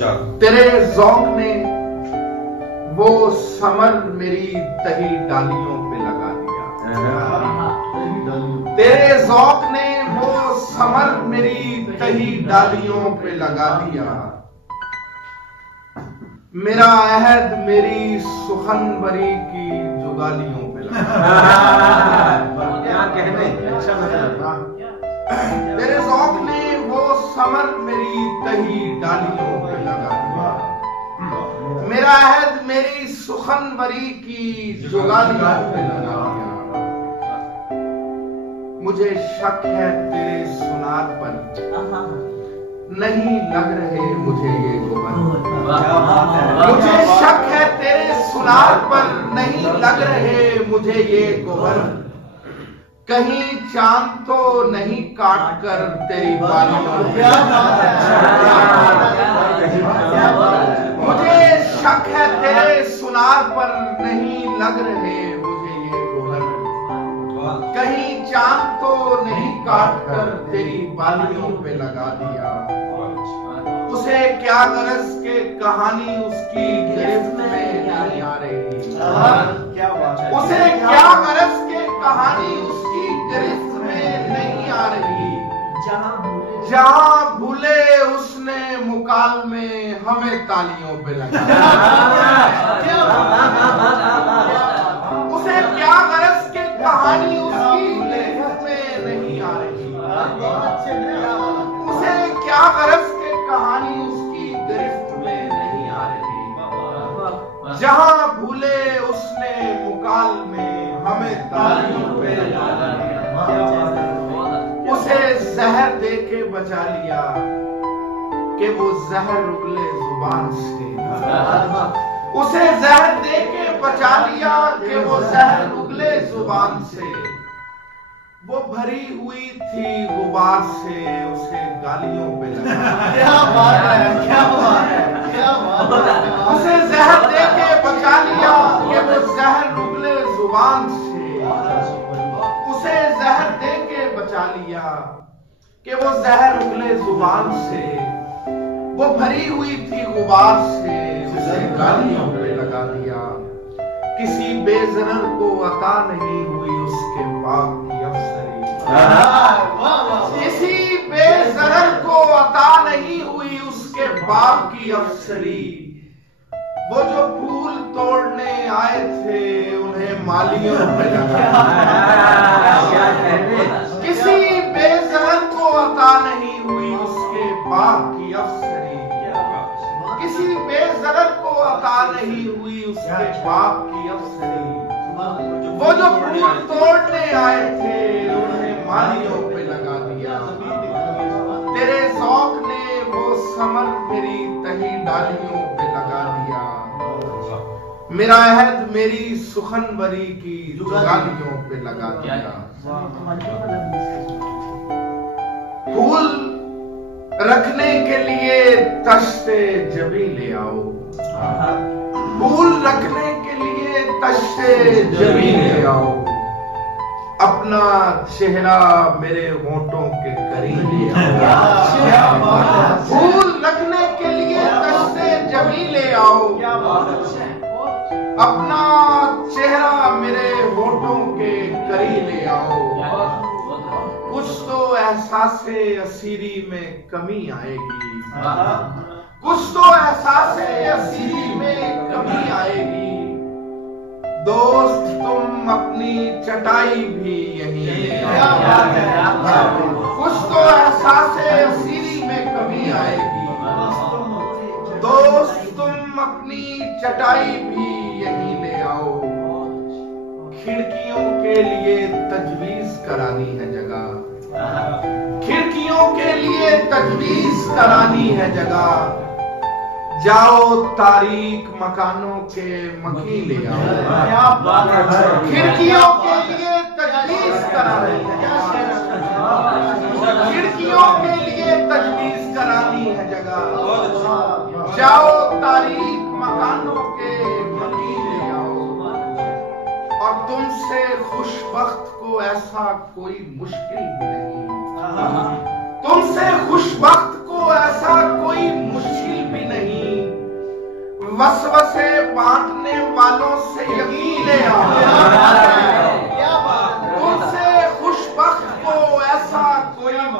تیرے ذوق نے وہ ثمر میری تہی ڈالیوں پہ لگا دیا. تیرے ذوق نے وہ ثمر میری تہی ڈالیوں پہ لگا دیا. میرا عہد میری سخنوری کی جگالیوں پہ لگا دیا. تیرے ذوق نے وہ ثمر میری تہی ڈالیوں پہ لگا دیا. میرا عہد میری سخنوری کی جگالیوں پہ لگا دیا. مجھے شک ہے تیرے سنار پر نہیں لگ رہے مجھے یہ گوہر. مجھے شک ہے تیرے سنار پر نہیں لگ رہے مجھے یہ گوہر. کہیں چاند تو نہیں کاٹ کر تیری بالیوں پہ. مجھے شک ہے تیرے سنار پر نہیں لگ رہے مجھے یہ گوہر. کہیں چاند تو نہیں کاٹ کر تیری بالیوں پہ لگا دیا. اسے کیا غرض کہ کہانی اس کی گرفت میں نہیں آ رہی. اسے کیا غرض کہ کہانی اس کی گرفت میں نہیں آ رہی. جہاں بھولے اس نے مکالمے ہمیں تالیوں پہ لگا. اسے کیا غرض کہ کہانی اس کی گرفت میں نہیں آ رہی. اسے کیا غرض کہ کہانی اس کی گرفت میں نہیں آ رہی. جہاں بھولے اس نے مکالمے ہمیں تالیوں پہ لگا دیا. اسے زہر دے کے بچا لیا کہ وہ زہر اگلے زبان سے. اسے زہر دے کے بچا لیا کہ وہ زہر اگلے زبان سے. وہ بھری ہوئی تھی غبار سے اسے گالیوں پہ لگا. اسے زہر دے کے بچا لیا کہ وہ زہر اگلے زبان سے. اسے زہر دے کے بچا لیا کہ وہ زہر اگلے زبان سے. وہ بھری ہوئی تھی غبار سے اسے گالیوں پہ لگا دیا. کسی بے ضرر کو عطا نہیں ہوئی اس کے باغ کی افسری. کسی بے ضرر کو عطا نہیں ہوئی اس کے باغ کی افسری. وہ جو پھول توڑنے آئے تھے انہیں مالیوں پہ لگا. کسی بے ضرر کو عطا نہیں ہوئی اس کے باغ کی افسری. کسی بے ضرر کو عطا نہیں ہوئی اس کے باغ کی افسری. وہ جو پھول توڑنے آئے تھے انہیں مالیوں پہ لگا دیا. تیرے ذوق نے وہ ثمر میری تہی ڈالیوں پہ لگا دیا. میرا عہد میری سخنوری کی جگالیوں پہ لگا دیا. پھول رکھنے کے لیے تشت جبی لے آؤ. پھول رکھنے کے لیے تشت جبی لے آؤ. اپنا چہرہ میرے ہونٹوں کے قریب لے آؤ. پھول رکھنے کے لیے تشت جبی لے آؤ. اپنا چہرہ میرے ہونٹوں کے قریب لے آؤ. کچھ تو احساس اسیری میں کمی آئے گی. کچھ تو احساس اسیری میں کمی آئے گی. دوست تم اپنی چٹائی بھی یہیں لے آؤ. کچھ تو احساس اسیری میں کمی آئے گی. دوست تم اپنی چٹائی بھی یہیں لے آؤ. کھڑکیوں کے لیے تجویز کرانی ہے جگہ. کھڑکیوں کے لیے تجویز کرانی ہے جگہ. جاؤ تاریک مکانوں کے مکی لے آؤ. کھڑکیوں کے لیے تجویز کرانی ہے جگہ. کھڑکیوں کے لیے تجویز کرانی ہے جگہ. جاؤ تاریک مکانوں کے مکی لے آؤ. اور تم سے خوش بخت کو ایسا کوئی مشکل بھی نہیں. تم سے خوش بخت کو ایسا کوئی مشکل بھی نہیں.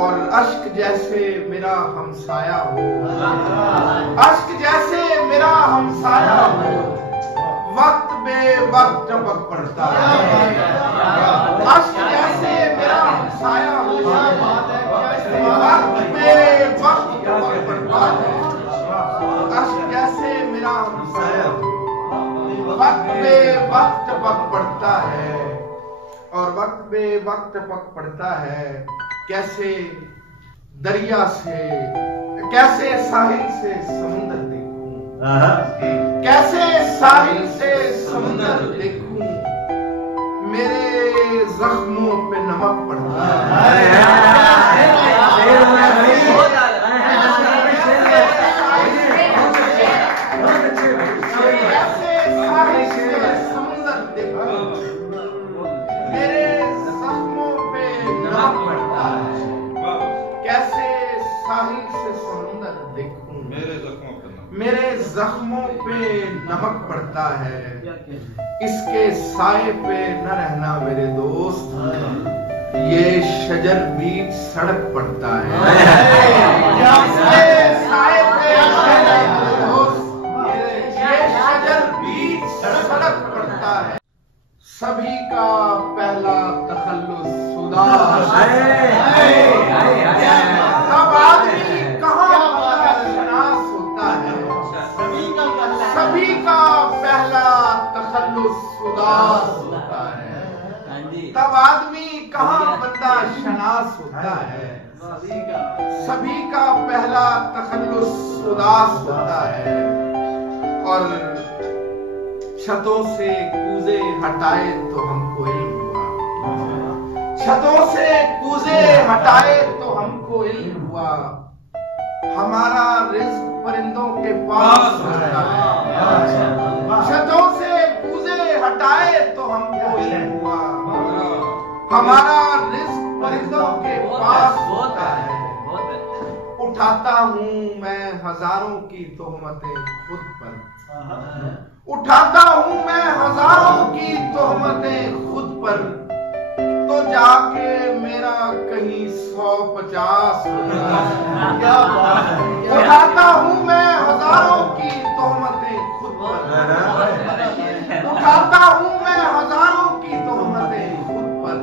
اور اشک جیسے میرا ہمسایہ ہو، اشک جیسے میرا ہمسایہ ہو، وقت بے وقت ٹپک پڑتا ہے، اشک جیسے میرا ہمسایہ ہو، وقت بے وقت ٹپک پڑتا ہے، اشک جیسے میرا ہمسایہ ہو، وقت بے وقت ٹپک پڑتا ہے، اور وقت بے وقت ٹپک پڑتا ہے، کیسے دریا سے، کیسے ساحل سے سمندر دیکھوں، کیسے ساحل سے سمندر دیکھوں، میرے زخموں پہ نمک پڑتا ہے، میرے زخموں پہ نمک پڑتا ہے، اس کے سائے پہ نہ رہنا میرے دوست، یہ شجر بیچ سڑک پڑتا ہے، اس کے سائے پہ نہ رہنا میرے دوست، یہ شجر بیچ سڑک پڑتا ہے، سبھی کا پہلا تخلص اداس ہے، تب آدمی کہاں شناس ہوتا ہے، سبھی کا پہلا تخلص اداس ہوتا ہے، تب آدمی کہاں بندہ شناس ہوتا ہے، سبھی کا پہلا تخلص اداس ہوتا ہے، اور چھتوں سے کوزے ہٹائے تو ہم کو علم ہوا، چھتوں سے کوزے ہٹائے تو ہم کو علم ہوا، ہمارا رزق پرندوں کے پاس ہوتا ہے، چھتوں سے کوزے ہٹائے تو ہم کو علم ہوا، ہمارا رزق پرندوں کے پاس ہوتا ہے، اٹھاتا ہوں میں ہزاروں کی تہمتیں خود پر، اٹھاتا ہوں میں ہزاروں کی تہمتیں خود پر، تو جا کے میرا کہیں 150 ہوتا ہے، اٹھاتا ہوں میں ہزاروں کی تہمتیں خود پر، اٹھاتا ہوں میں ہزاروں کی تہمتیں خود پر،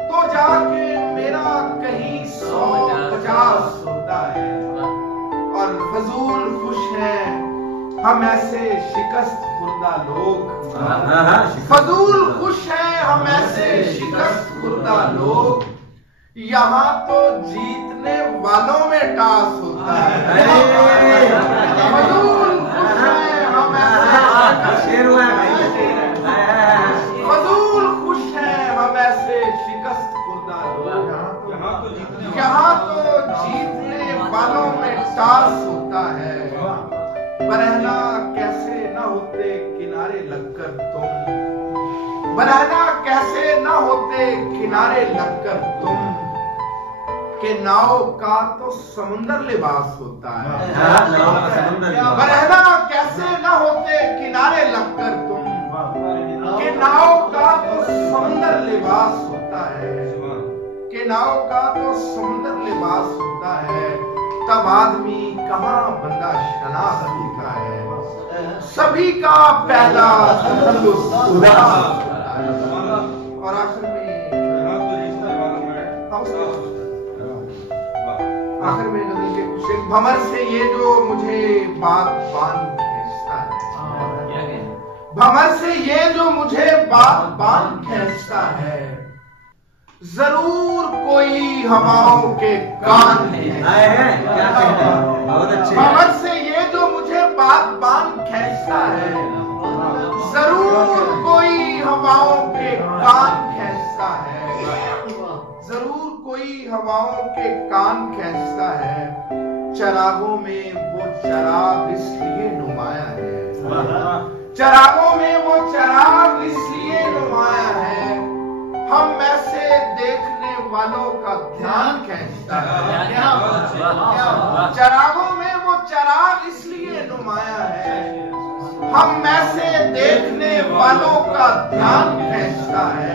تو جا کے میرا کہیں 150 ہوتا ہے، اور فضول خوش ہیں ہم ایسے شکست خوردہ لوگ، فضول خوش ہیں ہم ایسے شکست خوردہ لوگ، یہاں تو جیتنے والوں میں ٹاس ہوتا ہے، فضول خوش ہیں ہم ایسے، فضول خوش ہیں ہم ایسے شکست خوردہ لوگ، یہاں تو جیتنے والوں میں ٹاس ہوتا ہے، برہنا کیسے نہ ہوتے کنارے لگ کر تم، برہنا کیسے نہ ہوتے کنارے لگ کر تم، کہ ناؤ کا تو سمندر لباس ہوتا ہے، برہنا کیسے نہ ہوتے کنارے لگ کر تم، کہ ناؤ کا تو سمندر لباس ہوتا ہے، کہ ناؤ کا تو سمندر لباس ہوتا ہے، تب آدمی کہاں بندہ شناس ہوتا ہے، سبھی کا پہلا تخلص اداس ہوتا ہے، اور آخر میں غزل کے کچھ ایک بھمر سے یہ جو مجھے بات بان کھینچتا ہے، بھمر سے یہ جو مجھے بات بان کھینچتا ہے، ضرور کوئی ہواؤں کے کان بھمر سے یہ جو مجھے بات بان کھینچتا ہے، ضرور کوئی ہواؤں کے کان کھینچتا ہے، ضرور کوئی ہواؤں کے کان کھینچتا ہے، چراغوں میں وہ چراغ اس لیے نمایاں ہے، چراغوں میں وہ چراغ اس لیے نمایاں ہے، ہم ایسے دیکھنے والوں کا دھیان کھینچتا ہے، چراغوں میں وہ چراغ اس لیے نمایاں ہے، ہم ایسے دیکھنے والوں کا دھیان کھینچتا ہے،